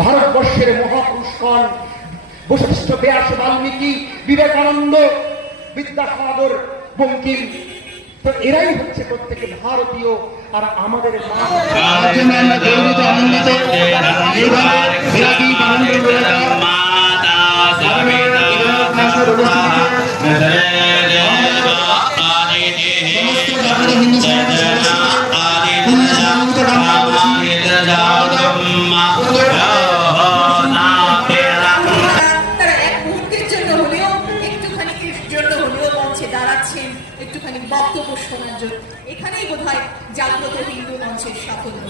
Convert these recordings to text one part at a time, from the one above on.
ভারতবর্ষের মহাপুরুষগণ বশিষ্ঠ, ব্যাস, বাল্মীকি, বিবেকানন্দ, বিদ্যাসাগর, বঙ্কিম, তো এরাই হচ্ছে প্রত্যেকে ভারতীয়। আর আমাদের দাঁড়াচ্ছেন একটুখানি বক্তব্য শোনার জন্য। এখানেই বোধহয় জাগ্রত হিন্দু মঞ্চের সাফল্য।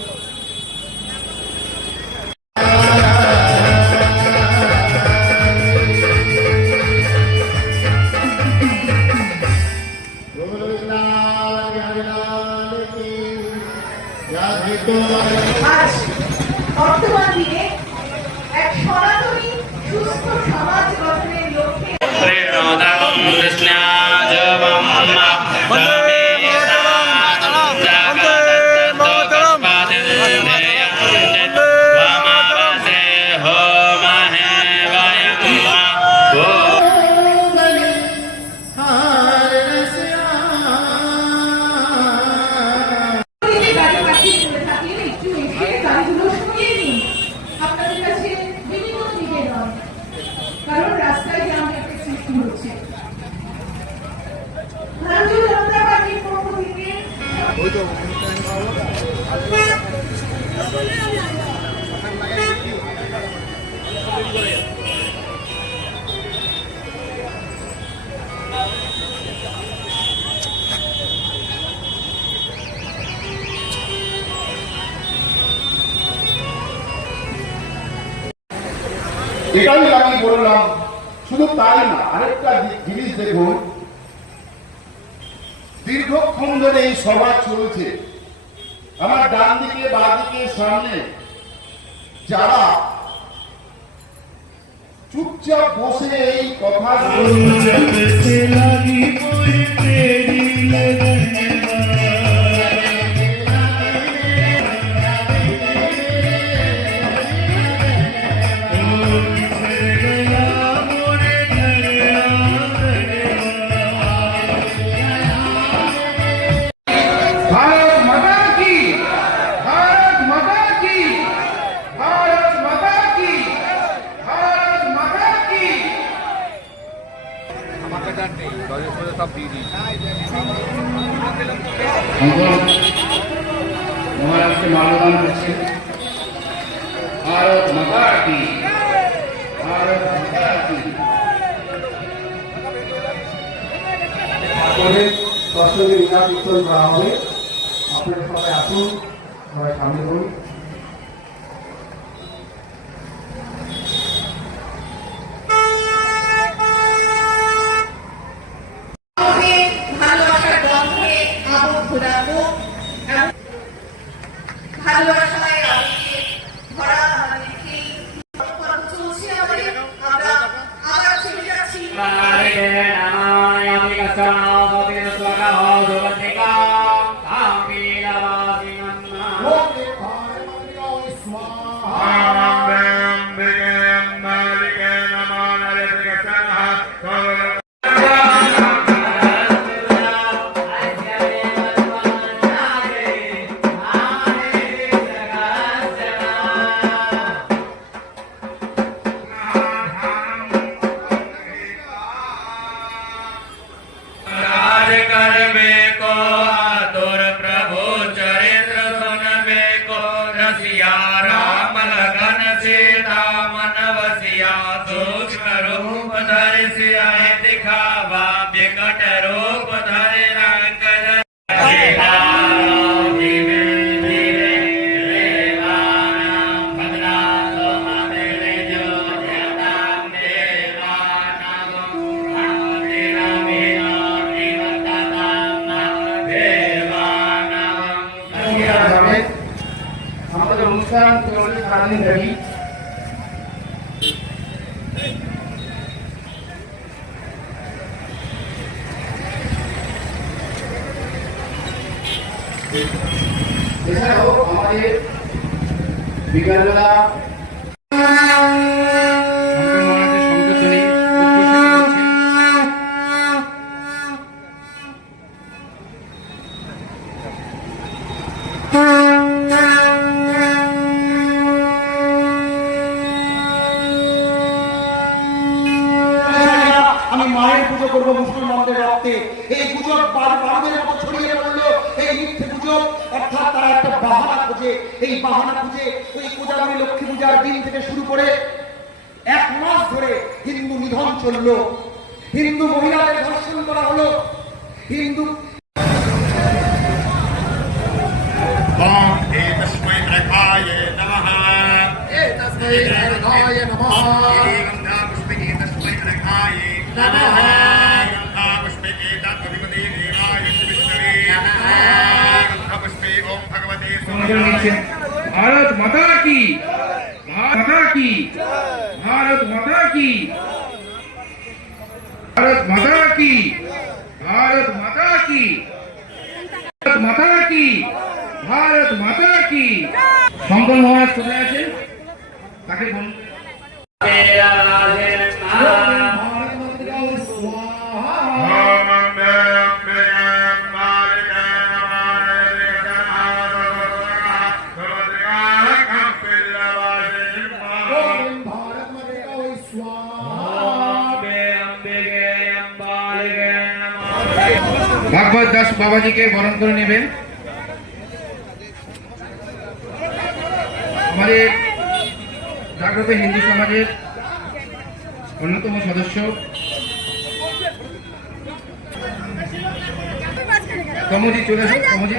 আজ বর্তমান দিনে এক সনাতনী সুস্থ সমাজ গঠনের লক্ষ্যে কারণ রাস্তায় জ্যাম একটা সৃষ্টি হচ্ছে। ভারতীয় জনতা পার্টির পক্ষ থেকে এটাই আমি বললাম। শুধু তাই না, আরেকটা জিনিস দেখুন, দীর্ঘক্ষণ ধরে এই সভা চলছে। আমার ডান দিকে, বাঁ দিকে, সামনে যারা চুপচাপ বসে এই কথা মহারাষ্ট্রে মাল্যদান করছে। ভারত মাতা কি, ভারত মাতা কি। দর্শকের বিনা কীর্তন করা হবে। আপনারা সবাই আসুন, সবাই সামনে করুন। ভালোবাসায় ভরা আমাদের চলছে, আমরা আবার চলে যাচ্ছি। আমাদের অনুষ্ঠান চলছে সারাদিন ব্যাপী। এছাড়াও আমাদের বিকালবেলা আমি মায়ের পুজো করবো মুসলমানদের রক্তে। এই গুজব বারবারের মতো ছড়িয়ে পড়লো, এই মিথ্যে গুজব, অর্থাৎ তারা একটা বাহানা খুঁজে, এই বাহানা খুঁজে ওই কোজাগরী লক্ষ্মী পূজার দিন থেকে শুরু করে 1 মাস ধরে হিন্দু নিধন চললো, হিন্দু মহিলাদের ধর্ষণ করা হলো, হিন্দু ॐ एतस्मै ग्रहाय नमः एतस्मै ग्रहाय नमः गन्धापुष्पे एतस्मै ग्रहाय नमः गन्धापुष्पे एतदधिपते देवाय विष्णवे नमः गन्धापुष्पे ॐ भगवते भारत माता की, भारत माता की, भारत माता की, भारत माता की, भारत माता की, भारत माता की, भारत माता की। শঙ্কর মহারাজ কোথায় আছেন তাকে বলুন। ভাগবত দাস বাবাজিকে বরণ করে নেবেন। আমাদের জাগ্রত হিন্দু সমাজের অন্যতম সদস্য কমজি চলে আসুন। কমজি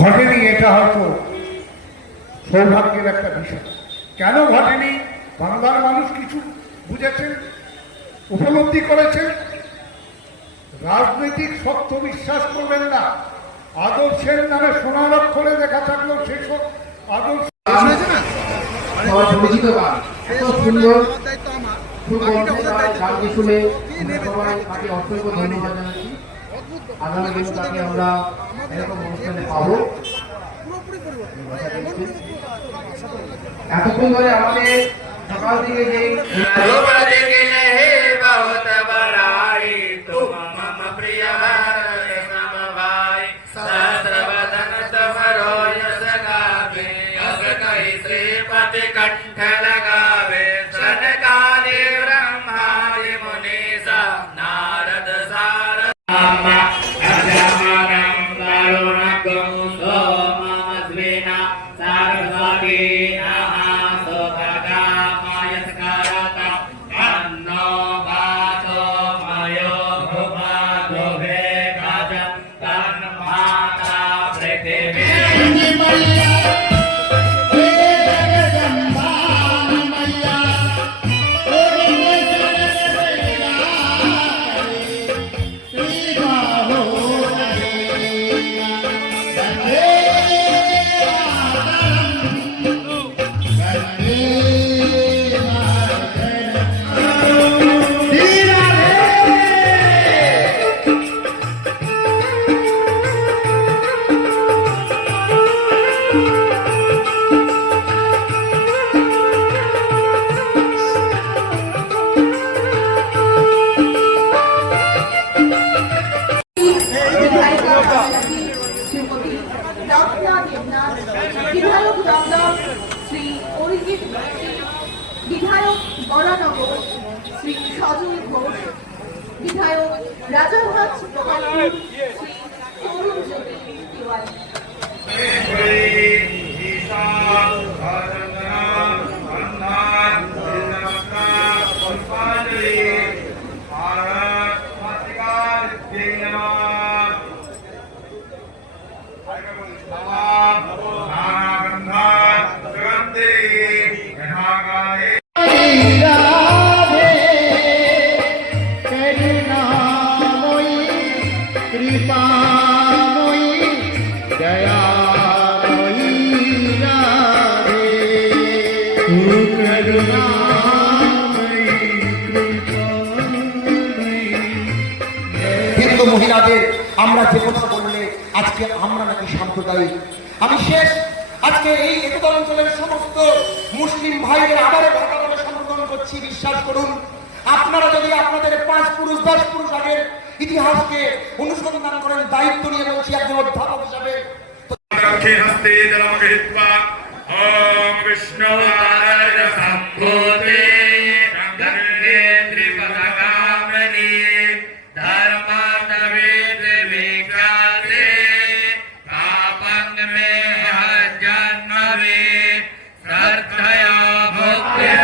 ঘটেনি, এটা হয়তো সৌভাগ্যের একটা বিষয়। কেন ঘটেনি? বাংলার মানুষ কিছু বুঝেছেন, উপলব্ধি করেছেন। রাজনৈতিক সত্য বিশ্বাস করবেন না, আদর্শের নামে সোনার অক্ষরে দেখা থাকলেও সেসব আদর্শ সবাই পরিচিত গান, এত সুন্দর গানকে শুনে সবাই তাকে অসংখ্য ধন্যবাদ জানাচ্ছি। আগামী দিনে তাকে আমরা এরকম অনুষ্ঠানে পাবো। এতক্ষণ ধরে আমাদের সকাল থেকে যে कंठ लगावे सनकाले ब्रह्माय मुनीसा नारद सारद বিধায়ক বরানগর শ্রী সজল ঘোষ, বিধায়ক রাজারহাট গোপালপুর শ্রী তরুণ জ্যোতি তিওয়ারি। नमस्कार মহিলাদের আমরা যে কথা বললে আজকে আমরা নাকি সাম্প্রদায়িক। আমি শেষ আজকে এই একতা অঞ্চলের সমস্ত মুসলিম ভাইদের আবারও ভাবে সম্বোধন করছি। বিশ্বাস করুন, আপনারা যদি আপনাদের 5 পুরুষ 10 পুরুষ আগের ইতিহাসকে অনুসন্ধান করেন, দায়িত্ব নিয়ে বলছি একজন অধ্যাপক হিসাবে, हस्ते जलम गृहीत्वा ओम विष्णुवाय संभूते गंगे त्रिपदगामिनी धर्मार्थे विख्याते पापं मे जन्मवे श्रद्धया भक्त्या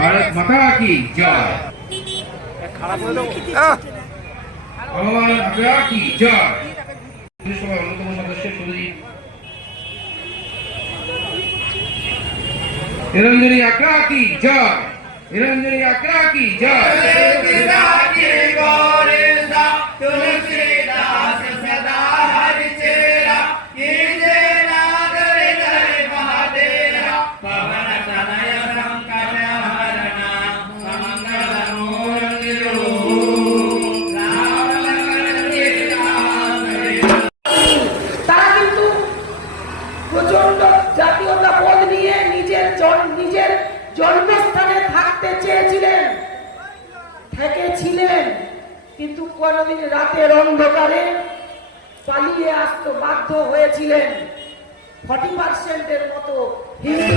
भारत माता की जय। भगवान अग्रा की जय। সভার অন্যতম সদস্য সুদীপ निरंजनी अग्रा की जय। निरंजनी अग्रा की जय। तुलसीदास सदा हरि चेरा कीजे नागर हरि महादेवा पवन तनय संकट हरणा समंगल मूर्ति তারা কিন্তু প্রচন্ড জাতীয়তাবোধ নিয়ে নিজের জন্মস্থানে থাকতে চেয়েছিলেন, থেকেছিলেন, কিন্তু কোনদিন রাতের অন্ধকারে পালিয়ে আসতে বাধ্য হয়েছিলেন। 40% মতো হিন্দু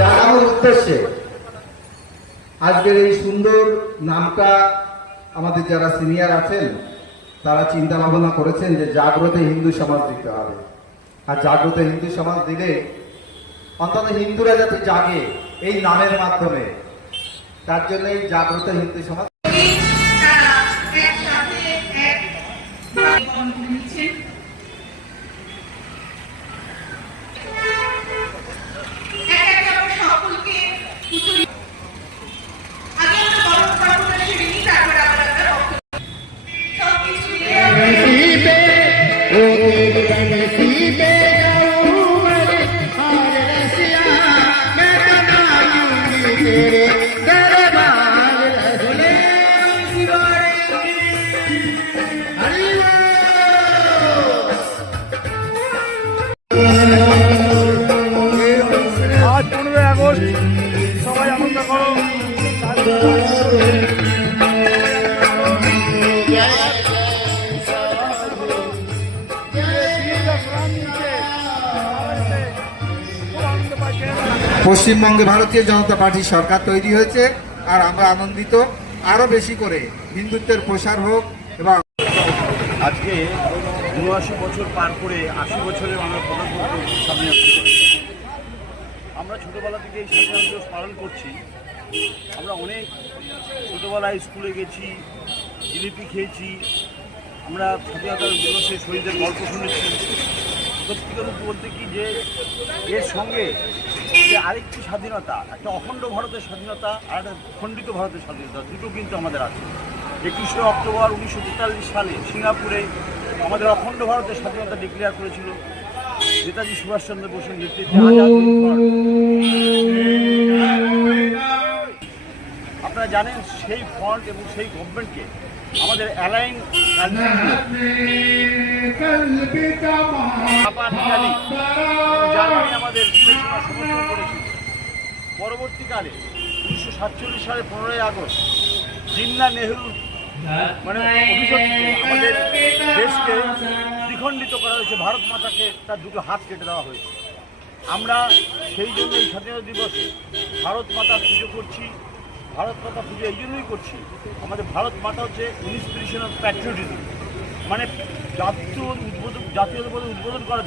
জানানোর উদ্দেশ্যে আজকের এই সুন্দর নামটা আমাদের যারা সিনিয়র আছেন তারা চিন্তা ভাবনা করেছেন যে জাগ্রত হিন্দু সমাজ দিতে হবে। আর জাগ্রত হিন্দু সমাজ দিলে অন্তত হিন্দুরা যাতে জাগে এই নামের মাধ্যমে, তার জন্য এই জাগ্রত হিন্দু সমাজ। तेरे बादल बोले शिवारे हरि আজ 15 আগস্ট সবাই আনন্দ করো। পশ্চিমবঙ্গে ভারতীয় জনতা পার্টি সরকার তৈরি হয়েছে, আর আমরা আনন্দিত আরো বেশি করে হিন্দুত্বের প্রসার হোক। এবং আজকে ৭৯ বছর পার করে ৮০ বছরের আমরা প্রধানমন্ত্রী স্বাধীনতা দিবস। আমরা ছোটোবেলা থেকে এই স্বাধীনতা দিবস পালন করছি। আমরা অনেক ছোটোবেলায় স্কুলে গেছি, জিলিপি খেয়েছি, আমরা স্বাধীনতা দিবসে শহীদদের গল্প শুনেছি। সত্যিকার বলতে কি যে এর সঙ্গে যে আরেকটি স্বাধীনতা, একটা অখণ্ড ভারতের স্বাধীনতা আর একটা খণ্ডিত ভারতের স্বাধীনতা, দুটো কিন্তু আমাদের আছে। 21শে অক্টোবর 1943 সালে সিঙ্গাপুরে আমাদের অখণ্ড ভারতের স্বাধীনতা ডিক্লেয়ার করেছিল নেতাজি সুভাষচন্দ্র বসুর নেতৃত্বে। আপনারা জানেন সেই ফ্রন্ট এবং সেই গভর্নমেন্টকে আমাদের অ্যালাইন জার্মানি আমাদের সেই সময় সমর্থন করেছিল। পরবর্তীকালে 1947 সালে 15ই আগস্ট জিন্না নেহরু মানে অভিযোগে আমাদের দেশকে দ্বিখণ্ডিত করা হয়েছে, ভারত মাতাকে তার দুটো হাত কেটে দেওয়া হয়েছে। আমরা সেই জন্য এই স্বাধীনতা দিবসে ভারত মাতার পুজো করছি। ভারত মাতা পুজো এই জন্যই করছি, আমাদের ভারত মাতা হচ্ছে ইন্সপিরেশন অফ প্যাট্রিয়টিজম, মানে জাতীয়তাবোধ উদ্বোধন করার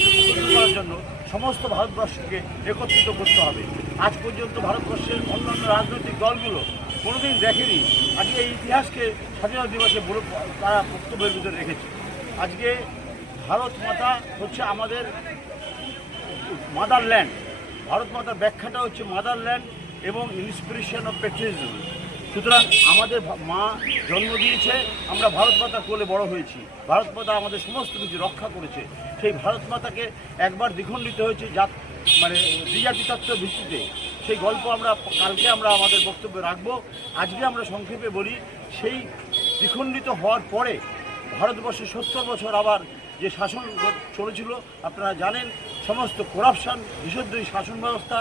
জন্য সমস্ত ভারতবর্ষকে একত্রিত করতে হবে। আজ পর্যন্ত ভারতবর্ষের অন্যান্য রাজনৈতিক দলগুলো কোনোদিন দেখেনি। আজকে এই ইতিহাসকে স্বাধীনতা দিবসে তারা বক্তব্যের ভিতরে রেখেছে। আজকে ভারত মাতা হচ্ছে আমাদের মাদারল্যান্ড। ভারত মাতার ব্যাখ্যাটা হচ্ছে মাদারল্যান্ড এবং ইন্সপিরেশন অফ প্যাট্রিয়টিজম। সুতরাং আমাদের মা জন্ম দিয়েছে, আমরা ভারত মাতার কোলে বড় হয়েছি। ভারত মাতা আমাদের সমস্ত কিছু রক্ষা করেছে। সেই ভারত মাতাকে একবার দ্বিখণ্ডিত হয়েছে মানে দ্বিজাতি তত্ত্বের ভিত্তিতে। সেই গল্প আমরা কালকে আমাদের বক্তব্যে রাখবো। আজকে আমরা সংক্ষেপে বলি, সেই দ্বিখণ্ডিত হওয়ার পরে ভারতবর্ষে 70 বছর আবার যে শাসন চলেছিল, আপনারা জানেন সমস্ত করাপশান, বিষদ্রোহী শাসন ব্যবস্থা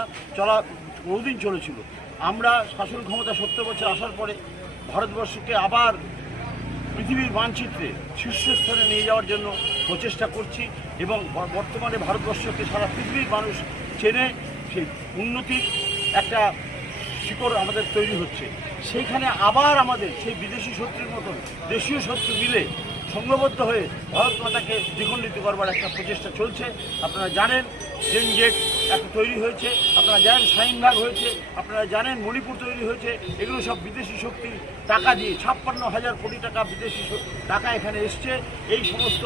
বহুদিন চলেছিল। আমরা শাসন ক্ষমতা 70 বছর আসার পরে ভারতবর্ষকে আবার পৃথিবীর মানচিত্রে শীর্ষস্থানে নিয়ে যাওয়ার জন্য প্রচেষ্টা করছি এবং বর্তমানে ভারতবর্ষকে সারা পৃথিবীর মানুষ চেনে। সেই উন্নতির একটা শিকড় আমাদের তৈরি হচ্ছে। সেইখানে আবার আমাদের সেই বিদেশি শত্রুর মতন দেশীয় শত্রু মিলে সংঘবদ্ধ হয়ে ভারত মাতাকে দ্বিখণ্ডিত করবার একটা প্রচেষ্টা চলছে। আপনারা জানেন জেনজেট একটা তৈরি হয়েছে, আপনারা জানেন শাহিনবাগ হয়েছে, আপনারা জানেন মণিপুর তৈরি হয়েছে। এগুলো সব বিদেশি শক্তি টাকা দিয়ে 56,000 কোটি টাকা বিদেশি টাকা এখানে এসছে। এই সমস্ত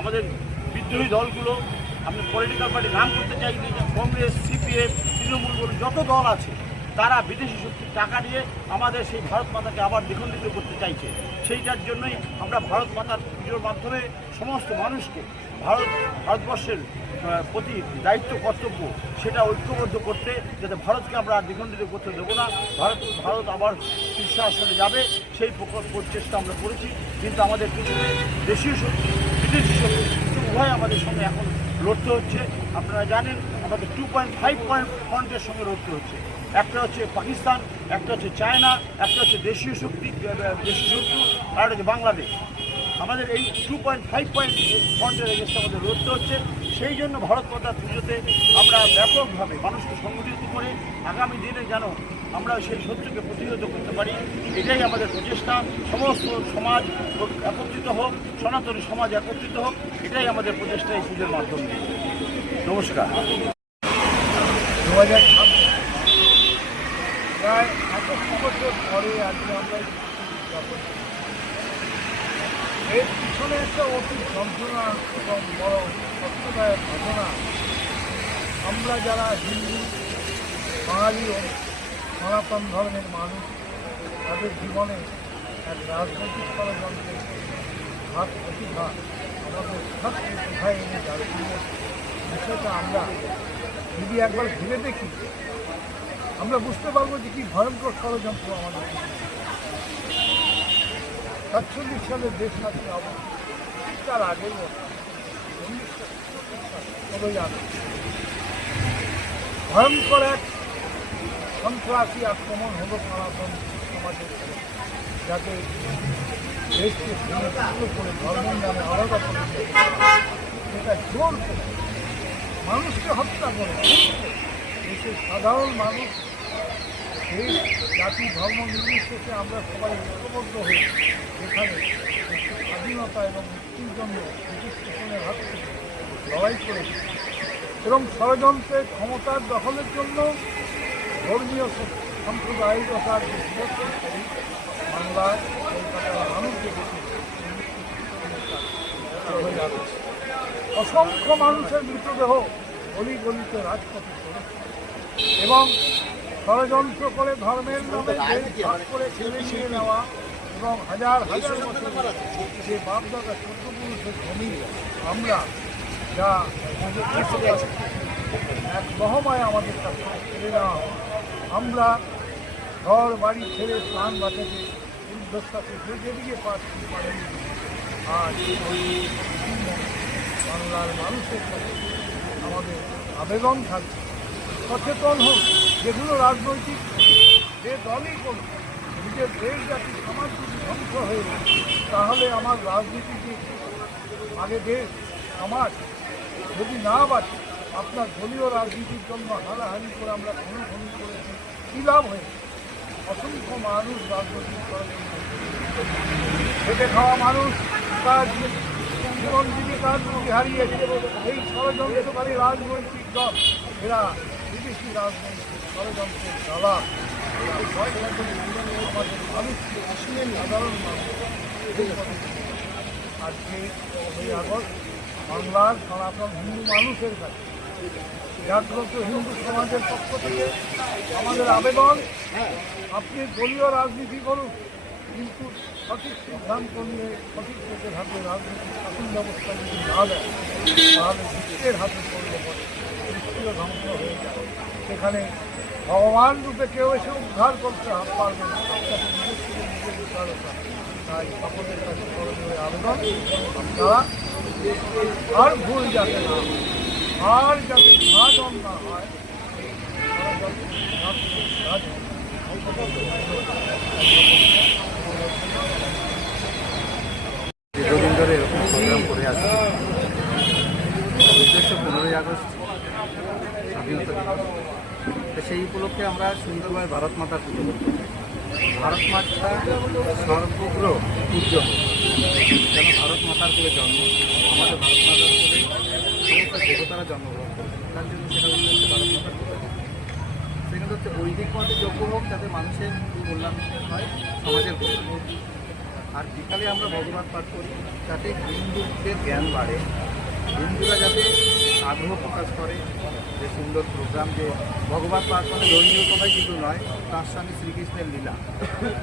আমাদের বিদ্রোহী দলগুলো, আপনি পলিটিক্যাল পার্টি নাম করতে চাইনি, কংগ্রেস, সিপিএম, তৃণমূল বলে যত দল আছে, তারা বিদেশি শক্তির টাকা দিয়ে আমাদের সেই ভারত মাতাকে আবার দ্বিখণ্ডিত করতে চাইছে। সেইটার জন্যই আমরা ভারত মাতার পুজোর মাধ্যমে সমস্ত মানুষকে ভারতবর্ষের প্রতি দায়িত্ব কর্তব্য সেটা ঐক্যবদ্ধ করতে, যাতে ভারতকে আমরা দ্বিখণ্ডিত করতে দেবো না, ভারত আবার শীর্ষাসনে যাবে সেই প্রচেষ্টা আমরা করেছি। কিন্তু আমাদের পিছনে দেশীয় শক্তি, বিদেশি শক্তি উভয় আমাদের সঙ্গে এখন লড়তে হচ্ছে। আপনারা জানেন আমাদের 2.5 পয়েন্ট ফ্রন্টের সঙ্গে লড়তে হচ্ছে। একটা হচ্ছে পাকিস্তান, একটা হচ্ছে চায়না, একটা হচ্ছে দেশীয় শক্তি, দেশীয় শত্রু, আর একটা হচ্ছে বাংলাদেশ। আমাদের এই 2.5 পয়েন্ট ফ্রন্টের এগেন্সে আমাদের লড়তে হচ্ছে। সেই জন্য ভারত মাতার পুজোতে আমরা ব্যাপকভাবে মানুষকে সংগঠিত করে আগামী দিনে যেন আমরা সেই শত্রুকে প্রতিহত করতে পারি, এটাই আমাদের প্রচেষ্টা। সমস্ত সমাজ একত্রিত হোক, সনাতনী সমাজ একত্রিত হোক, এটাই আমাদের প্রচেষ্টা এই পুজোর মাধ্যমে। নমস্কার। 2026 প্রায় 61 বছর পরে আজকে আমরা এর পিছনে একটা অতি যন্ত্রণা এবং বড় কষ্টদায়ক ঘটনা। আমরা যারা হিন্দু, বাঙালি ও সনাতন ধর্মের মানুষ, তাদের জীবনে এক রাজনৈতিক ষড়যন্ত্রের হাত প্রতিভা আমাদের সবকে কোথায় এনে দাঁড়িয়ে বিষয়টা আমরা যদি একবার ভেবে দেখি, আমরা বুঝতে পারবো যে কি ভয়ঙ্কর ষড়যন্ত্র আমাদের। 47 সালে দেশ স্বাধীন অবস্থা, তার আগের কথা 1915 আগস্ট ভয়ঙ্কর এক সন্ত্রাসী আক্রমণ হলো সনাতন সমাজের, যাতে দেশকে ভেঙে টুকরো করে ধর্মের নামে আলাদা করে সেটা জোর করে মানুষকে হত্যা করে দেশের সাধারণ মানুষ, এই জাতি ধর্ম নির্বিশেষে আমরা সবাই ঐক্যবদ্ধ হয়ে এখানে দেশের স্বাধীনতা এবং মুক্তির জন্য ব্রিটিশ শাসনের হাত থেকে লড়াই করেছি এবং ষড়যন্ত্রের ক্ষমতার দখলের জন্য ধর্মীয় সাম্প্রদায়িকতার যে বিরোধী বাংলার কলকাতার মানুষকে অসংখ্য মানুষের মৃতদেহ গলি গলিতে রাজপথে চলেছে এবং ষড়যন্ত্র করে ধর্মের নামে দেশ ভাগ করে ছেড়ে নিয়ে নেওয়া এবং হাজার হাজার বছর যে বাপদাদা পূর্বপুরুষের জমি আমরা যা এক মহামায় আমাদের কাছে ছেড়ে নেওয়া, আমরা ঘর বাড়ি ছেড়ে প্রাণ বাঁচাতে উদ্দেশ্যে যেদিকে পাচ্ছি পারিনি। আজ বাংলার মানুষের কাছে আমাদের আবেদন থাকবে, সচেতন হোক, যেগুলো রাজনৈতিক যে দলই করুক, নিজের দেশ জাতি সমাজ যদি ধ্বংস হয়ে যায় তাহলে আমার রাজনীতিকে আগে দেশ সমাজ যদি না বাঁচে, আপনার দলীয় রাজনীতির জন্য হানাহানি করে আমরা খুনি করেছি, কী লাভ হয়েছে? অসংখ্য মানুষ রাজনৈতিক খেটে খাওয়া মানুষ তার জীবন জীবিকার প্রতি হারিয়েছে। এই ষড়যন্ত্রকারী রাজনৈতিক দল এরা বিদেশি রাজনৈতিক ষড়যন্ত্রের দালা, মানুষকে সাধারণ মানুষ আজকে 9ই আগস্ট বাংলার সনাতন হিন্দু মানুষের কাছে জাগ্রত হিন্দু সমাজের পক্ষ থেকে আমাদের আবেদন, আপনি দলীয় রাজনীতি করুন, কিন্তু সঠিক সিদ্ধান্ত নিয়ে সঠিক লোকের হাতে রাজনৈতিক শাসন ব্যবস্থা যদি না দেয় তাহলে বিশ্বের হাতে পড়লে পরে বিশ্ব ধ্বংস হয়ে যায়। সেখানে ভগবান রূপে কেউ এসে উদ্ধার করতে পারবে না, নিজের থেকে নিজের উদ্ধারতা। তাই সকলের কাছে করণীয় আবেদন, আপনারা আর ভুল যাতে না হয়, আর যাতে বিভাজন না হয়, দীর্ঘদিন ধরে এরকম প্রোগ্রাম করে আসছে। উদ্দেশ্য 15ই আগস্ট স্বাধীনতা দিবস, তো সেই উপলক্ষে আমরা সুন্দরভাবে ভারত মাতার পুজো করতে চাই। ভারত মাতা সর্বগ্র পূজ্য হোক, যেন ভারত মাতার করে জন্ম, আমাদের ভারত মাতার করে সমস্ত দেবতারা জন্মগ্রহণ করে, তার জন্য সেটা উদ্দেশ্যে ভারত মাতার পুজো। সেখানে হচ্ছে ঐদিক মতে যোগ্য হোক, যাতে মানুষের কল্যাণ হয়, সমাজের কল্যাণ হোক। আর বিকালে আমরা ভগবত পাঠ করি, যাতে হিন্দুদের জ্ঞান বাড়ে, হিন্দুরা যাতে আগ্রহ প্রকাশ করে। যে সুন্দর প্রোগ্রাম, যে ভগবত পাঠ মানে ধর্মীয় কথাই কিন্তু নয়, তার স্বামী শ্রীকৃষ্ণের লীলা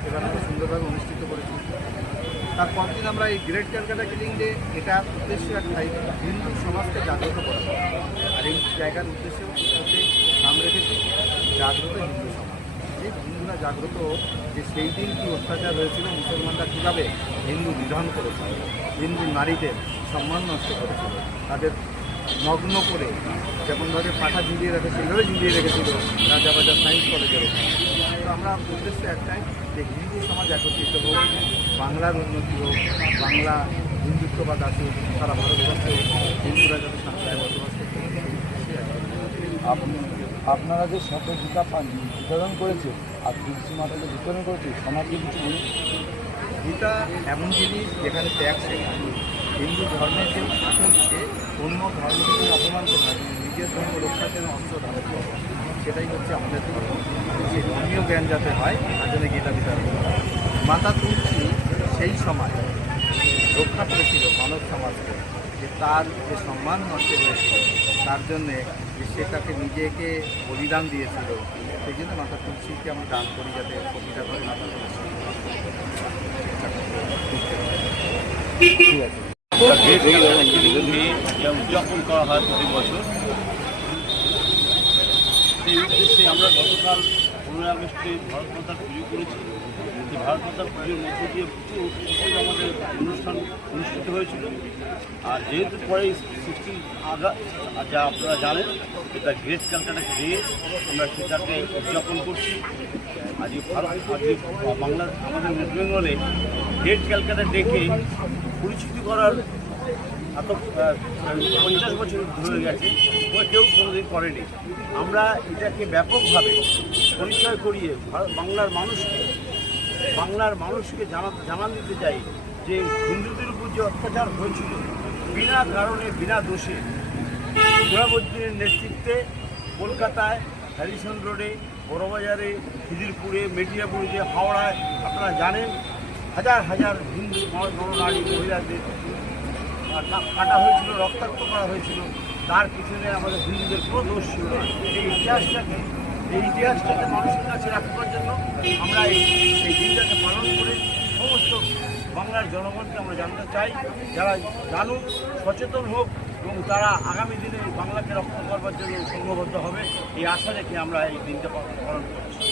এবার আমরা সুন্দরভাবে অনুষ্ঠিত করেছি। তারপর দিন আমরা এই গ্রেট ক্যালকাটা কিলিং ডে, এটা উদ্দেশ্য একটাই, হিন্দু সমাজকে জাগ্রত করা। আর এই জায়গার উদ্দেশ্য হচ্ছে নাম রেখেছি জাগ্রত হিন্দু সমাজ। যে হিন্দুরা জাগ্রত, যে সেই দিন কী অত্যাচার হয়েছিল, মুসলমানরা কীভাবে হিন্দু বিধান করেছিল, হিন্দু নারীদের সম্মান নষ্ট করেছিল, তাদের নগ্ন করে যেমনভাবে পাঠা ঝুলিয়ে রাখে সেইভাবে ঝুলিয়ে রেখেছিল রাজাবাজার সায়েন্স কলেজের ওখানে। তো আমরা উদ্দেশ্য একটাই, যে হিন্দু সমাজ একত্রিত হোক, বাংলার উন্নতি হোক, বাংলা হিন্দুত্ববাদ আসুক, সারা ভারতবর্ষে হিন্দুরা যাতে শান্তিতে বসবাস করতে পারে। আপনারা যে শপথ গীতা বিতরণ করেছে আর তুলসী মাতাকে বিতরণ করেছে, সমাজকে কিছু বলুন। গীতা এমন জিনিস যেখানে ত্যাগ শেখায়। হিন্দু ধর্মের যে শাসনকে অন্য ধর্মকে অপমান করে না, নিজের ধর্ম রক্ষার জন্য অস্ত্র ধারণ করে, সেটাই হচ্ছে আমাদের ধর্ম। সেই ধর্মীয় জ্ঞান যাতে হয়, তার জন্য গীতা বিতরণ করা। মাতা তুলসী সেই সময় রক্ষা করেছিল মানব সমাজকে, যে তার যে সম্মান নষ্ট হয়েছিল, তার জন্যে যে সে তাকে নিজেকে বলিদান দিয়েছিল, সেই জন্য মাতা তুলসীকে আমরা দান করি, যাতে প্রতিটা করে মাতা তুলসী। উদযাপন করা হয় প্রতি বছর। সেই উদ্দেশ্যে আমরা গতকাল আগস্টে ভারত মাতার পুজো করেছি। এই ভারত মাতার পুজোর মধ্যে দিয়ে প্রচুর আমাদের অনুষ্ঠান অনুষ্ঠিত হয়েছিল। আর যেহেতু পরে 16 আগস্ট যা আপনারা জানেন, এটা গ্রেট ক্যালকাটা ডে, আমরা সেটাকে উদযাপন করছি। আজকে বাংলা আমাদের ওয়েস্ট বেঙ্গলে গ্রেট ক্যালকাটা ডেকে পরিচিতি করার এত 50 বছর ধরে গেছে, কেউ কোনোদিন করেনি। আমরা এটাকে ব্যাপকভাবে পরিচয় করিয়ে বাংলার মানুষকে জানান দিতে চাই যে হিন্দুদের উপর যে অত্যাচার হয়েছিল বিনা কারণে বিনা দোষে, সোহরাবুদ্দিনের নেতৃত্বে কলকাতায় হ্যারিসন রোডে, বড়বাজারে, খিদিরপুরে, মেদিনীপুরে, হাওড়ায় আপনারা জানেন হাজার হাজার হিন্দু নারী মহিলাদের কাটা হয়েছিল, রক্তাক্ত করা হয়েছিল। তার পিছনে আমাদের হিন্দুদের কোনো দোষ ছিল না। এই ইতিহাসটাকে মানুষের কাছে রাখবার জন্য আমরা এই দিনটাকে পালন করে সমস্ত বাংলার জনগণকে আমরা জানতে চাই, যারা জানুক, সচেতন হোক এবং তারা আগামী দিনে বাংলাকে রক্ষা করবার জন্য সংঘবদ্ধ হবে, এই আশা রেখে আমরা এই দিনটা পালন করছি।